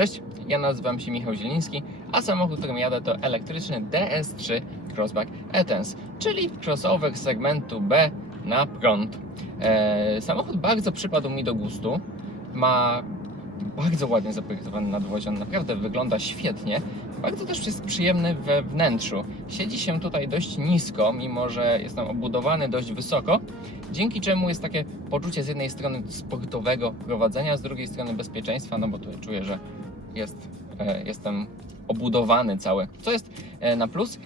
Cześć, ja nazywam się Michał Zieliński, a samochód, którym jadę to elektryczny DS3 Crossback E-Tense, czyli crossover segmentu B na prąd. E, samochód bardzo przypadł mi do gustu, ma bardzo ładnie zaprojektowany nadwozie, on naprawdę wygląda świetnie. Bardzo też jest przyjemny we wnętrzu. Siedzi się tutaj dość nisko, mimo że jest tam obudowany dość wysoko, dzięki czemu jest takie poczucie z jednej strony sportowego prowadzenia, z drugiej strony bezpieczeństwa, no bo tutaj czuję, że jest, e, jestem obudowany cały, co jest e, na plus.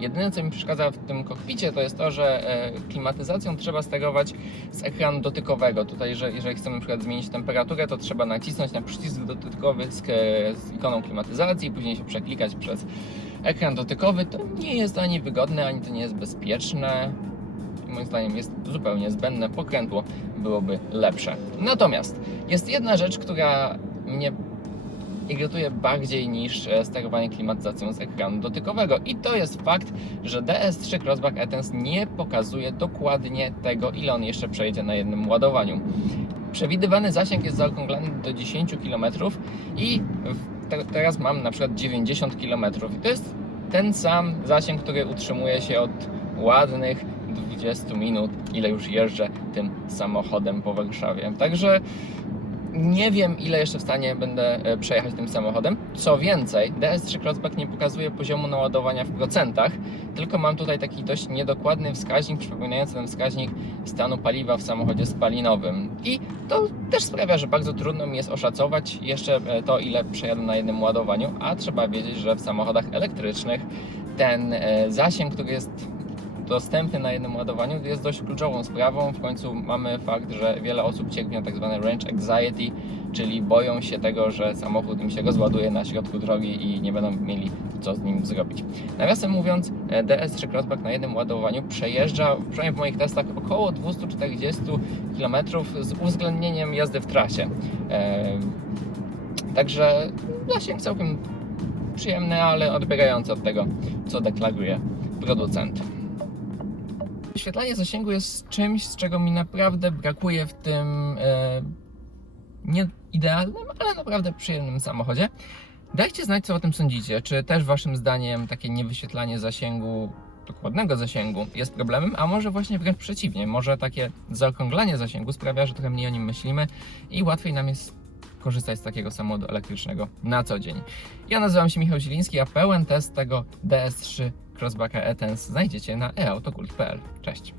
Jedyne, co mi przeszkadza w tym kokpicie, to jest to, że e, klimatyzacją trzeba sterować z ekranu dotykowego. Tutaj, że jeżeli chcemy na przykład zmienić temperaturę, to trzeba nacisnąć na przycisk dotykowy z, z ikoną klimatyzacji, później się przeklikać przez ekran dotykowy. To nie jest ani wygodne, ani to nie jest bezpieczne. Moim zdaniem jest zupełnie zbędne. Pokrętło byłoby lepsze. Natomiast jest jedna rzecz, która mnie irytuje bardziej niż e, sterowanie klimatyzacją z ekranu dotykowego i to jest fakt, że DS3 Crossback E-Tense nie pokazuje dokładnie tego, ile on jeszcze przejdzie na jednym ładowaniu. Przewidywany zasięg jest zaokrąglany do 10 km i te, teraz mam na przykład 90 km i to jest ten sam zasięg, który utrzymuje się od ładnych 20 minut, ile już jeżdżę tym samochodem po Warszawie. Także nie wiem, ile jeszcze w stanie będę e, przejechać tym samochodem. Co więcej, DS3 Crossback nie pokazuje poziomu naładowania w procentach, tylko mam tutaj taki dość niedokładny wskaźnik, przypominający ten wskaźnik stanu paliwa w samochodzie spalinowym. I to też sprawia, że bardzo trudno mi jest oszacować jeszcze e, to, ile przejadę na jednym ładowaniu, a trzeba wiedzieć, że w samochodach elektrycznych ten e, zasięg, który jest dostępny na jednym ładowaniu jest dość kluczową sprawą. W końcu mamy fakt, że wiele osób cierpi na tak zwane range anxiety, czyli boją się tego, że samochód im się rozładuje na środku drogi i nie będą mieli co z nim zrobić. Nawiasem mówiąc, e, DS3 Crossback na jednym ładowaniu przejeżdża, przynajmniej w moich testach, około 240 km z uwzględnieniem jazdy w trasie. E, Także zasięg całkiem przyjemny, ale odbiegający od tego, co deklaruje producent. Wyświetlanie zasięgu jest czymś, z czego mi naprawdę brakuje w tym e, nie idealnym, ale naprawdę przyjemnym samochodzie. Dajcie znać, co o tym sądzicie. Czy też waszym zdaniem takie niewyświetlanie zasięgu, dokładnego zasięgu jest problemem, a może właśnie wręcz przeciwnie. Może takie zaokrąglanie zasięgu sprawia, że trochę mniej o nim myślimy i łatwiej nam jest korzystać z takiego samochodu elektrycznego na co dzień. Ja nazywam się Michał Zieliński, a pełen test tego DS3 Crossbacka E-Tense znajdziecie na eautokult.pl. Cześć!